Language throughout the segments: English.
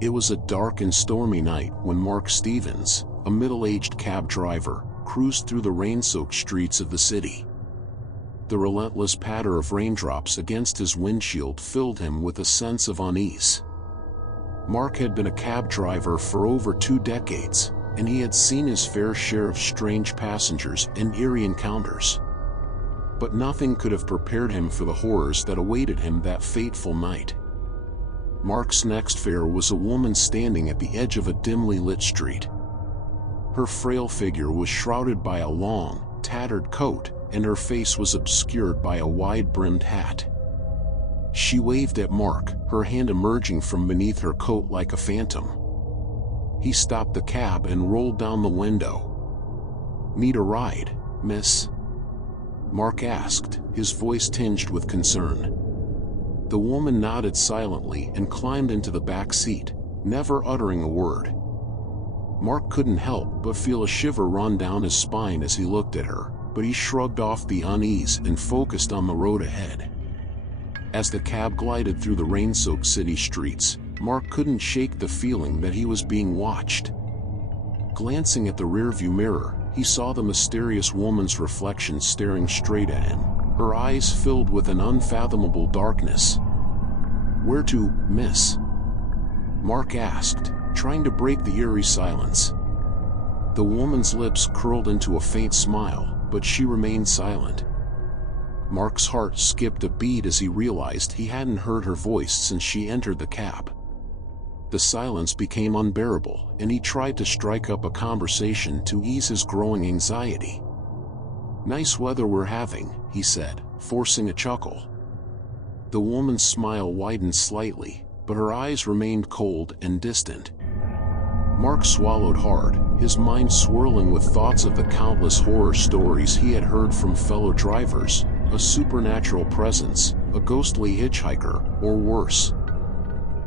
It was a dark and stormy night when Mark Stevens, a middle-aged cab driver, cruised through the rain-soaked streets of the city. The relentless patter of raindrops against his windshield filled him with a sense of unease. Mark had been a cab driver for over 2 decades, and he had seen his fair share of strange passengers and eerie encounters. But nothing could have prepared him for the horrors that awaited him that fateful night. Mark's next fare was a woman standing at the edge of a dimly lit street. Her frail figure was shrouded by a long, tattered coat, and her face was obscured by a wide-brimmed hat. She waved at Mark, her hand emerging from beneath her coat like a phantom. He stopped the cab and rolled down the window. "Need a ride, miss?" Mark asked, his voice tinged with concern. The woman nodded silently and climbed into the back seat, never uttering a word. Mark couldn't help but feel a shiver run down his spine as he looked at her, but he shrugged off the unease and focused on the road ahead. As the cab glided through the rain-soaked city streets, Mark couldn't shake the feeling that he was being watched. Glancing at the rearview mirror, he saw the mysterious woman's reflection staring straight at him, her eyes filled with an unfathomable darkness. "Where to, miss?" Mark asked, trying to break the eerie silence. The woman's lips curled into a faint smile, but she remained silent. Mark's heart skipped a beat as he realized he hadn't heard her voice since she entered the cab. The silence became unbearable, and he tried to strike up a conversation to ease his growing anxiety. "Nice weather we're having," he said, forcing a chuckle. The woman's smile widened slightly, but her eyes remained cold and distant. Mark swallowed hard, his mind swirling with thoughts of the countless horror stories he had heard from fellow drivers, a supernatural presence, a ghostly hitchhiker, or worse.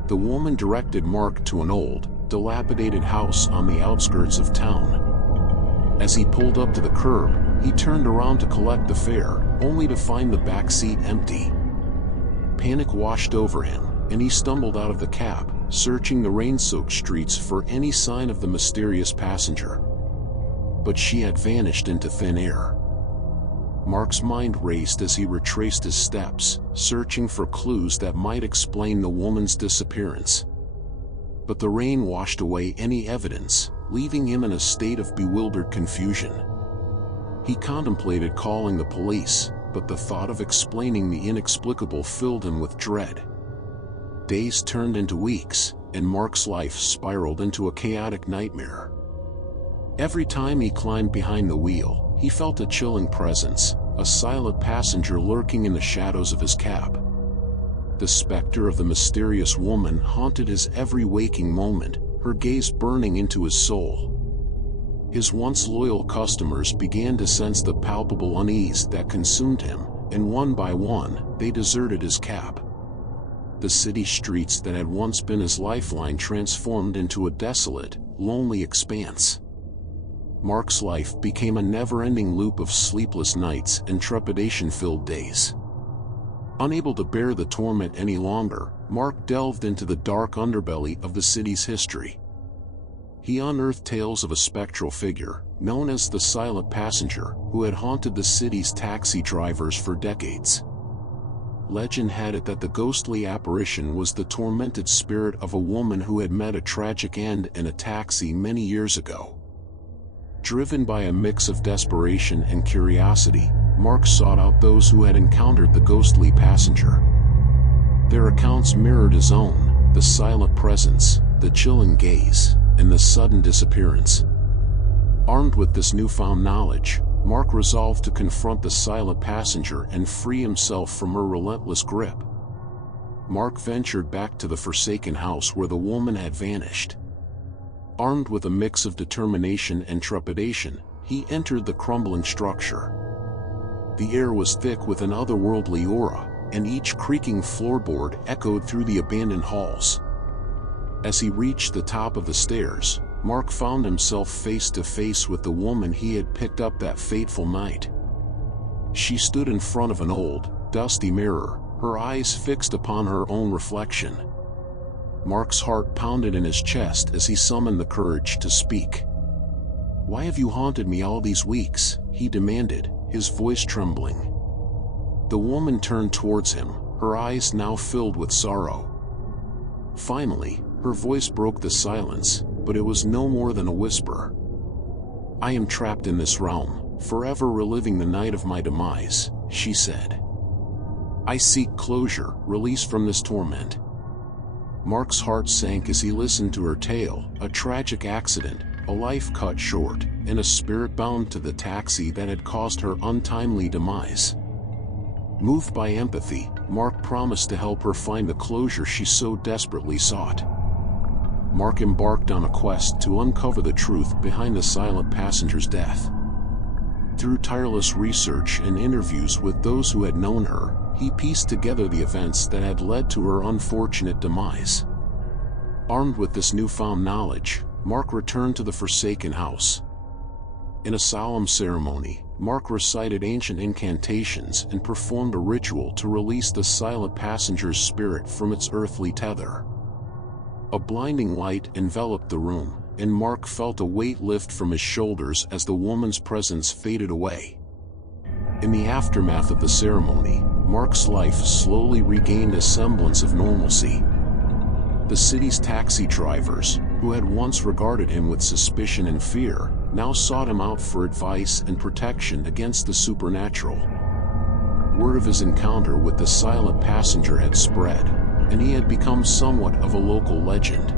The woman directed Mark to an old, dilapidated house on the outskirts of town. As he pulled up to the curb, he turned around to collect the fare, only to find the back seat empty. Panic washed over him, and he stumbled out of the cab, searching the rain-soaked streets for any sign of the mysterious passenger. But she had vanished into thin air. Mark's mind raced as he retraced his steps, searching for clues that might explain the woman's disappearance. But the rain washed away any evidence, leaving him in a state of bewildered confusion. He contemplated calling the police, but the thought of explaining the inexplicable filled him with dread. Days turned into weeks, and Mark's life spiraled into a chaotic nightmare. Every time he climbed behind the wheel, he felt a chilling presence, a silent passenger lurking in the shadows of his cab. The specter of the mysterious woman haunted his every waking moment, her gaze burning into his soul. His once loyal customers began to sense the palpable unease that consumed him, and one by one, they deserted his cab. The city streets that had once been his lifeline transformed into a desolate, lonely expanse. Mark's life became a never-ending loop of sleepless nights and trepidation-filled days. Unable to bear the torment any longer, Mark delved into the dark underbelly of the city's history. He unearthed tales of a spectral figure, known as the Silent Passenger, who had haunted the city's taxi drivers for decades. Legend had it that the ghostly apparition was the tormented spirit of a woman who had met a tragic end in a taxi many years ago. Driven by a mix of desperation and curiosity, Mark sought out those who had encountered the ghostly passenger. Their accounts mirrored his own, the silent presence, the chilling gaze, and the sudden disappearance. Armed with this newfound knowledge, Mark resolved to confront the silent passenger and free himself from her relentless grip. Mark ventured back to the forsaken house where the woman had vanished. Armed with a mix of determination and trepidation, he entered the crumbling structure. The air was thick with an otherworldly aura, and each creaking floorboard echoed through the abandoned halls. As he reached the top of the stairs, Mark found himself face to face with the woman he had picked up that fateful night. She stood in front of an old, dusty mirror, her eyes fixed upon her own reflection. Mark's heart pounded in his chest as he summoned the courage to speak. "Why have you haunted me all these weeks?" he demanded, his voice trembling. The woman turned towards him, her eyes now filled with sorrow. Finally, her voice broke the silence, but it was no more than a whisper. "I am trapped in this realm, forever reliving the night of my demise," she said. "I seek closure, release from this torment." Mark's heart sank as he listened to her tale, a tragic accident, a life cut short, and a spirit bound to the taxi that had caused her untimely demise. Moved by empathy, Mark promised to help her find the closure she so desperately sought. Mark embarked on a quest to uncover the truth behind the silent passenger's death. Through tireless research and interviews with those who had known her, he pieced together the events that had led to her unfortunate demise. Armed with this newfound knowledge, Mark returned to the forsaken house. In a solemn ceremony, Mark recited ancient incantations and performed a ritual to release the silent passenger's spirit from its earthly tether. A blinding light enveloped the room, and Mark felt a weight lift from his shoulders as the woman's presence faded away. In the aftermath of the ceremony, Mark's life slowly regained a semblance of normalcy. The city's taxi drivers, who had once regarded him with suspicion and fear, now sought him out for advice and protection against the supernatural. Word of his encounter with the silent passenger had spread, and he had become somewhat of a local legend.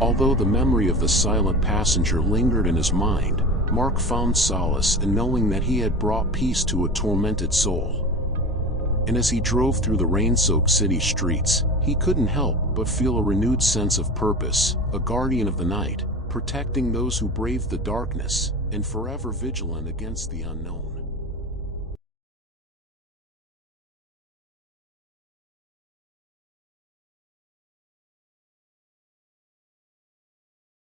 Although the memory of the silent passenger lingered in his mind, Mark found solace in knowing that he had brought peace to a tormented soul. And as he drove through the rain-soaked city streets, he couldn't help but feel a renewed sense of purpose, a guardian of the night, protecting those who braved the darkness, and forever vigilant against the unknown.